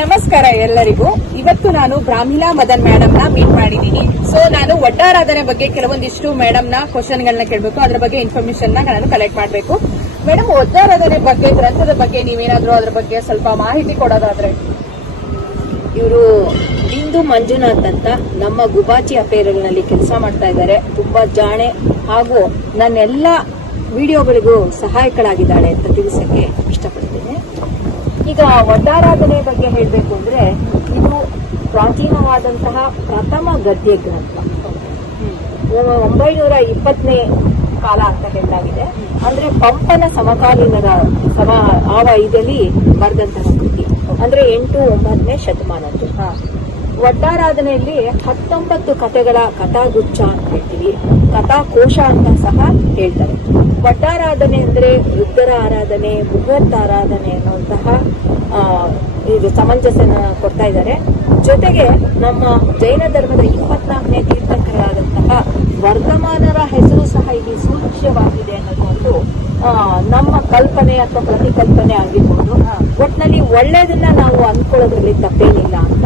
ನಮಸ್ಕಾರ ಎಲ್ಲರಿಗೂ. ಇವತ್ತು ನಾನು ಬ್ರಾಹ್ಮಿಲಾ ಮದನ್ ಮೇಡಮ್ ನ ಮೀಟ್ ಮಾಡಿದ್ದೀನಿ. ಸೊ ನಾನು ಒಡ್ಡಾರಾಧನೆ ಬಗ್ಗೆ ಕೆಲವೊಂದಿಷ್ಟು ಮೇಡಮ್ ನ ಕ್ವಶನ್ ಗಳನ್ನ ಕೇಳಬೇಕು, ಅದ್ರ ಬಗ್ಗೆ ಇನ್ಫಾರ್ಮೇಶನ್ ನಾನು ಕಲೆಕ್ಟ್ ಮಾಡಬೇಕು. ಮೇಡಮ್, ಒಡ್ಡಾರಾಧನೆ ಬಗ್ಗೆ, ಗ್ರಂಥದ ಬಗ್ಗೆ ನೀವೇನಾದ್ರೂ ಅದ್ರ ಬಗ್ಗೆ ಸ್ವಲ್ಪ ಮಾಹಿತಿ ಕೊಡೋದಾದ್ರೆ? ಇವರು ಬಿಂದು ಮಂಜುನಾಥ್ ಅಂತ ನಮ್ಮ ಗುಬಾಚಿ ಅಪೇರಲ್ ನಲ್ಲಿ ಕೆಲಸ ಮಾಡ್ತಾ ಇದ್ದಾರೆ. ತುಂಬಾ ಜಾಣೆ ಹಾಗೂ ನನ್ನೆಲ್ಲ ವಿಡಿಯೋಗಳಿಗೂ ಸಹಾಯಕಳಾಗಿದ್ದಾಳೆ ಅಂತ ತಿಳಿಸಕ್ಕೆ ಇಷ್ಟಪಡ್ತೇನೆ. ಈಗ ಒಡ್ಡಾರಾಧನೆ ಬಗ್ಗೆ ಹೇಳಬೇಕು ಅಂದ್ರೆ ಇದು ಪ್ರಾಚೀನವಾದಂತಹ ಪ್ರಥಮ ಗದ್ಯ ಗ್ರಂಥ. 920ನೇ ಕಾಲ ಅಂತ ಹೇಳಲಾಗಿದೆ. ಅಂದ್ರೆ ಪಂಪನ ಸಮಕಾಲೀನರ ಆ ವಯದಲ್ಲಿ ಬರೆದಂತಹ ಕೃತಿ, ಅಂದ್ರೆ 8-9ನೇ ಶತಮಾನದ್ದು. ಒಡ್ಡಾರಾಧನೆಯಲ್ಲಿ 19 ಕಥೆಗಳ ಕಥಾಗುಚ್ಛ ಅಂತ ಹೇಳ್ತೀವಿ, ಕಥಾಕೋಶ ಅಂತ ಸಹ ಹೇಳ್ತಾರೆ. ಒಡ್ಡಾರಾಧನೆ ಅಂದ್ರೆ ವೃದ್ಧರ ಆರಾಧನೆ, ಬೃಹತ್ ಆರಾಧನೆ ಅನ್ನುವಂತಹ ಇದು ಸಮಂಜಸನ ಕೊಡ್ತಾ ಇದ್ದಾರೆ. ಜೊತೆಗೆ ನಮ್ಮ ಜೈನ ಧರ್ಮದ 24ನೇ ತೀರ್ಥಂಕರಾದಂತಹ ವರ್ಧಮಾನರ ಹೆಸರು ಸಹ ಇಲ್ಲಿ ಸೂಚ್ಯವಾಗಿದೆ ಅನ್ನೋದು ನಮ್ಮ ಕಲ್ಪನೆ ಅಥವಾ ಪ್ರತಿಕಲ್ಪನೆ ಆಗಿರ್ಬೋದು. ಒಟ್ಟಿನಲ್ಲಿ ಒಳ್ಳೆಯದನ್ನ ನಾವು ಅಂದ್ಕೊಳ್ಳೋದ್ರಲ್ಲಿ ತಪ್ಪೇನಿಲ್ಲ ಅಂತ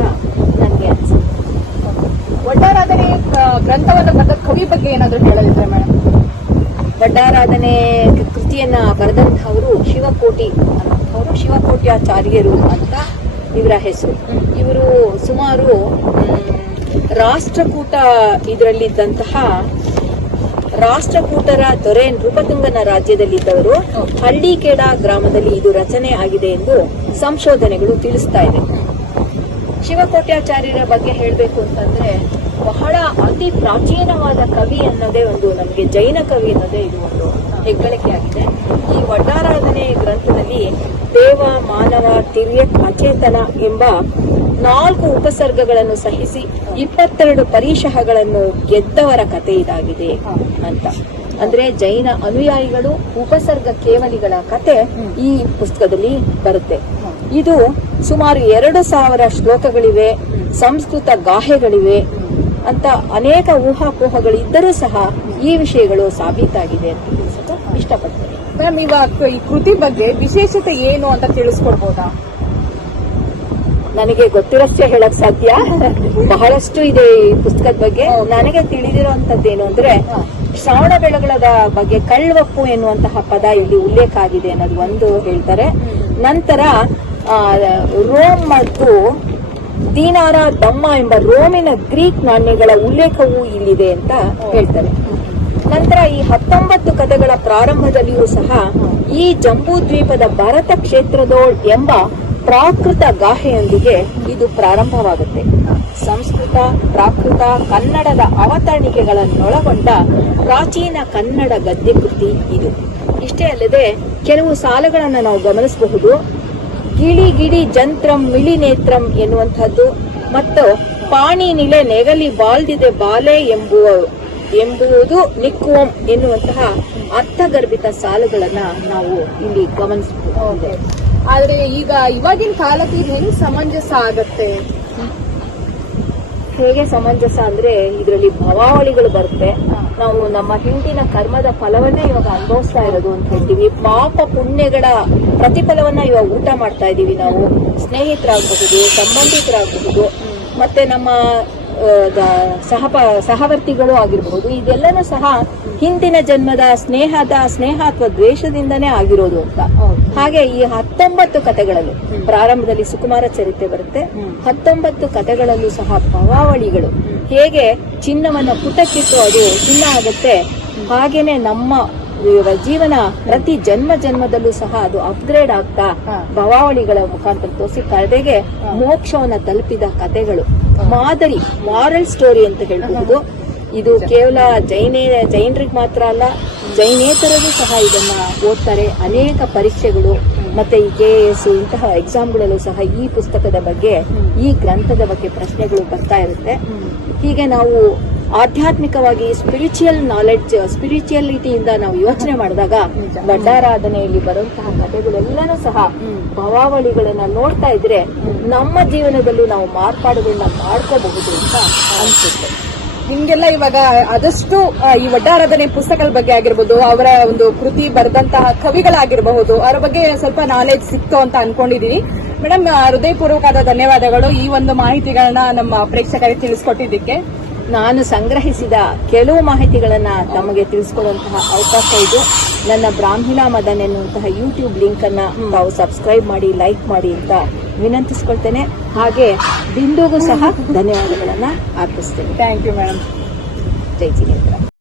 ನನಗೆ ಅನ್ಸುತ್ತೆ. ಒಡ್ಡಾರಾಧನೆ ಗ್ರಂಥವನ್ನು ಬರೆದ ಕವಿ ಬಗ್ಗೆ ಏನಾದ್ರೂ ಹೇಳಲಿದ್ರೆ ಮೇಡಮ್? ಒಡ್ಡಾರಾಧನೆ ಕೃತಿಯನ್ನ ಬರೆದಂತಹವರು ಶಿವಕೋಟ್ಯಾಚಾರ್ಯರು ಅಂತ ಇವರ ಹೆಸರು. ಇವರು ಸುಮಾರು ಇದರಲ್ಲಿದ್ದಂತಹ ರಾಷ್ಟ್ರಕೂಟರ ದೊರೆ ನೃಪತುಂಗನ ರಾಜ್ಯದಲ್ಲಿದ್ದವರು ಹಳ್ಳಿಕೇಡ ಗ್ರಾಮದಲ್ಲಿ ಇದು ರಚನೆ ಆಗಿದೆ ಎಂದು ಸಂಶೋಧನೆಗಳು ತಿಳಿಸ್ತಾ ಇದೆ. ಶಿವಕೋಟ್ಯಾಚಾರ್ಯರ ಬಗ್ಗೆ ಹೇಳಬೇಕು ಅಂತಂದ್ರೆ ಬಹಳ ಅತಿ ಪ್ರಾಚೀನವಾದ ಕವಿ ಅನ್ನೋದೇ ಒಂದು, ನಮಗೆ ಜೈನ ಕವಿ ಅನ್ನೋದೇ ಇದು ಒಂದು ಹೆಗ್ಗಳಿಕೆಯಾಗಿದೆ. ಈ ಒಡ್ಡಾರಾಧನೆ ಗ್ರಂಥದಲ್ಲಿ ದೇವ, ಮಾನವ, ತಿರ್ಯಕ್, ಅಚೇತನ ಎಂಬ 4 ಉಪಸರ್ಗಗಳನ್ನು ಸಹಿಸಿ 22 ಪರಿಶಹಗಳನ್ನು ಗೆದ್ದವರ ಕಥೆ ಇದಾಗಿದೆ ಅಂತ. ಅಂದ್ರೆ ಜೈನ ಅನುಯಾಯಿಗಳು ಉಪಸರ್ಗ ಕೇವಲಿಗಳ ಕತೆ ಈ ಪುಸ್ತಕದಲ್ಲಿ ಬರುತ್ತೆ. ಇದು ಸುಮಾರು 2000 ಶ್ಲೋಕಗಳಿವೆ, ಸಂಸ್ಕೃತ ಗಾಹೆಗಳಿವೆ ಅಂತ ಅನೇಕ ಊಹಾಪೋಹಗಳಿದ್ದರೂ ಸಹ ಈ ವಿಷಯಗಳು ಸಾಬೀತಾಗಿದೆ ಅಂತ ತಿಳಿಸಕ್ಕೆ ಇಷ್ಟಪಡ್ತೇನೆ. ಮ್ಯಾಮ್, ಇವಾಗ ಈ ಕೃತಿ ಬಗ್ಗೆ ವಿಶೇಷತೆ ಏನು ಅಂತ ತಿಳಿಸ್ಕೊಡ್ಬೋದಾ? ನನಗೆ ಗೊತ್ತಿರೋಷ್ಟೇ ಹೇಳಕ್ ಸಾಧ್ಯ, ಬಹಳಷ್ಟು ಇದೆ ಈ ಪುಸ್ತಕದ ಬಗ್ಗೆ. ನನಗೆ ತಿಳಿದಿರುವಂತದ್ದೇನು ಅಂದ್ರೆ ಶ್ರಾವಣ ಬೆಳಗೊಳದ ಬಗ್ಗೆ ಕಳ್ವಪ್ಪು ಎನ್ನುವಂತಹ ಪದ ಇಲ್ಲಿ ಉಲ್ಲೇಖ ಆಗಿದೆ ಅನ್ನೋದು ಒಂದು ಹೇಳ್ತಾರೆ. ನಂತರ ರೋಮ್ ಮತ್ತು ದೀನಾರ, ದಮ್ಮ ಎಂಬ ರೋಮಿನ ಗ್ರೀಕ್ ನಾಣ್ಯಗಳ ಉಲ್ಲೇಖವೂ ಇಲ್ಲಿದೆ ಅಂತ ಹೇಳ್ತಾರೆ. ನಂತರ ಈ 19 ಕಥೆಗಳ ಪ್ರಾರಂಭದಲ್ಲಿಯೂ ಸಹ ಈ ಜಂಬೂ ದ್ವೀಪದ ಭರತ ಕ್ಷೇತ್ರದೋಳ್ ಎಂಬ ಪ್ರಾಕೃತ ಗಾಹೆಯೊಂದಿಗೆ ಇದು ಪ್ರಾರಂಭವಾಗುತ್ತೆ. ಸಂಸ್ಕೃತ, ಪ್ರಾಕೃತ, ಕನ್ನಡದ ಅವತರಣಿಕೆಗಳನ್ನೊಳಗೊಂಡ ಪ್ರಾಚೀನ ಕನ್ನಡ ಗದ್ಯ ಕೃತಿ ಇದು. ಇಷ್ಟೇ ಅಲ್ಲದೆ ಕೆಲವು ಸಾಲುಗಳನ್ನು ನಾವು ಗಮನಿಸಬಹುದು. ಗಿಳಿ ಗಿಡಿ ಜಂತ್ರಂ ಮಿಳಿ ನೇತ್ರಂ ಎನ್ನುವಂಥದ್ದು ಮತ್ತು ಪಾಣಿ ನಿಲೆ ನೆಗಲಿ ಬಾಲ್ದಿದೆ ಬಾಲೆ ಎಂಬುದು ನಿಕ್ಕುವಂ ಎನ್ನುವಂತಹ ಅರ್ಥಗರ್ಭಿತ ಸಾಲುಗಳನ್ನ ನಾವು ಇಲ್ಲಿ ಗಮನಿಸಬಹುದು. ಆದ್ರೆ ಈಗ ಇವಾಗಿನ ಕಾಲಕ್ಕೆ ಇದು ಹೆಂಗ್ ಸಮಂಜಸ ಆಗತ್ತೆ? ಹೇಗೆ ಸಮಂಜಸ ಅಂದ್ರೆ ಇದರಲ್ಲಿ ಭವಾವಳಿಗಳು ಬರುತ್ತೆ. ನಾವು ನಮ್ಮ ಹಿಂದಿನ ಕರ್ಮದ ಫಲವನ್ನೇ ಇವಾಗ ಅನುಭವಿಸ್ತಾ ಇರೋದು ಅಂತ ಹೇಳ್ತೀವಿ. ಪಾಪ ಪುಣ್ಯಗಳ ಪ್ರತಿಫಲವನ್ನ ಇವಾಗ ಊಟ ಮಾಡ್ತಾ ಇದೀವಿ. ನಾವು ಸ್ನೇಹಿತರಾಗಬಹುದು, ಸಂಬಂಧಿಕರಾಗಬಹುದು, ಮತ್ತೆ ನಮ್ಮ ಸಹವರ್ತಿಗಳು ಆಗಿರಬಹುದು. ಇದೆಲ್ಲನೂ ಸಹ ಹಿಂದಿನ ಜನ್ಮದ ಸ್ನೇಹ ಅಥವಾ ದ್ವೇಷದಿಂದನೇ ಆಗಿರೋದು ಅಂತ. ಹಾಗೆ ಈ 19 ಕಥೆಗಳಲ್ಲೂ ಪ್ರಾರಂಭದಲ್ಲಿ ಸುಕುಮಾರ ಚರಿತ್ರೆ ಬರುತ್ತೆ. 19 ಕಥೆಗಳಲ್ಲೂ ಸಹ ಭವಾವಳಿಗಳು ಹೇಗೆ ಚಿನ್ನವನ್ನ ಪುಟಕ್ಕಿಟ್ಟು ಅದು ಚಿನ್ನ ಆಗುತ್ತೆ, ಹಾಗೇನೆ ನಮ್ಮ ಜೀವನ ಪ್ರತಿ ಜನ್ಮದಲ್ಲೂ ಸಹ ಅದು ಅಪ್ಗ್ರೇಡ್ ಆಗ್ತಾ ಭವಾವಳಿಗಳ ಮುಖಾಂತರ ತೋರಿಸಿ ಕಡೆಗೆ ಮೋಕ್ಷವನ್ನ ತಲುಪಿದ ಕಥೆಗಳು, ಮಾದರಿ ಮಾರಲ್ ಸ್ಟೋರಿ ಅಂತ ಹೇಳಬಹುದು. ಇದು ಕೇವಲ ಜೈನರಿಗೆ ಮಾತ್ರ ಅಲ್ಲ, ಜೈನೇತರರು ಸಹ ಇದನ್ನ ಓದ್ತಾರೆ. ಅನೇಕ ಪರೀಕ್ಷೆಗಳು ಮತ್ತೆ ಈ KS ಇಂತಹ ಎಕ್ಸಾಮ್ಗಳಲ್ಲೂ ಸಹ ಈ ಪುಸ್ತಕದ ಬಗ್ಗೆ, ಈ ಗ್ರಂಥದ ಬಗ್ಗೆ ಪ್ರಶ್ನೆಗಳು ಬರ್ತಾ ಇರುತ್ತೆ. ಹೀಗೆ ನಾವು ಆಧ್ಯಾತ್ಮಿಕವಾಗಿ ಸ್ಪಿರಿಚುಯಾಲಿಟಿಯಿಂದ ನಾವು ಯೋಚನೆ ಮಾಡಿದಾಗ ಒಡ್ಡಾರಾಧನೆಯಲ್ಲಿ ಬರುವಂತಹ ಕಥೆಗಳೆಲ್ಲನೂ ಸಹ ಭವಾವಳಿಗಳನ್ನ ನೋಡ್ತಾ ಇದ್ರೆ ನಮ್ಮ ಜೀವನದಲ್ಲೂ ನಾವು ಮಾರ್ಪಾಡುಗಳನ್ನ ಮಾಡ್ಕೋಬಹುದು ಅಂತ ಅನ್ಸುತ್ತೆ. ನಿಮ್ಗೆಲ್ಲ ಇವಾಗ ಆದಷ್ಟು ಈ ಒಡ್ಡಾರಾಧನೆ ಪುಸ್ತಕಗಳ ಬಗ್ಗೆ ಆಗಿರ್ಬೋದು, ಅವರ ಒಂದು ಕೃತಿ ಬರೆದಂತಹ ಕವಿಗಳಾಗಿರಬಹುದು, ಅವರ ಬಗ್ಗೆ ಸ್ವಲ್ಪ ನಾಲೆಜ್ ಸಿಕ್ತು ಅಂತ ಅನ್ಕೊಂಡಿದೀನಿ. ಮೇಡಮ್ ಹೃದಯಪೂರ್ವಕವಾದ ಧನ್ಯವಾದಗಳು ಈ ಒಂದು ಮಾಹಿತಿಗಳನ್ನ ನಮ್ಮ ಪ್ರೇಕ್ಷಕರಿಗೆ ತಿಳಿಸ್ಕೊಟ್ಟಿದ್ದಕ್ಕೆ. ನಾನು ಸಂಗ್ರಹಿಸಿದ ಕೆಲವು ಮಾಹಿತಿಗಳನ್ನ ತಮಗೆ ತಿಳಿಸ್ಕೊಡುವಂತಹ ಅವಕಾಶ ಇದು. ನನ್ನ ಬ್ರಾಹ್ಮಿಲಾ ಮದನ್ ಎನ್ನುವಂತಹ ಯೂಟ್ಯೂಬ್ ಲಿಂಕ್ ಅನ್ನ ತಾವು ಸಬ್ಸ್ಕ್ರೈಬ್ ಮಾಡಿ, ಲೈಕ್ ಮಾಡಿ ಅಂತ ವಿನಂತಿಸ್ಕೊಳ್ತೇನೆ. ಹಾಗೆ ಬಿಂದುಗೂ ಸಹ ಧನ್ಯವಾದಗಳನ್ನ ಅರ್ಪಿಸ್ತೇನೆ. Thank you madam. ಜೈ ಜಿನೇಂದ್ರ.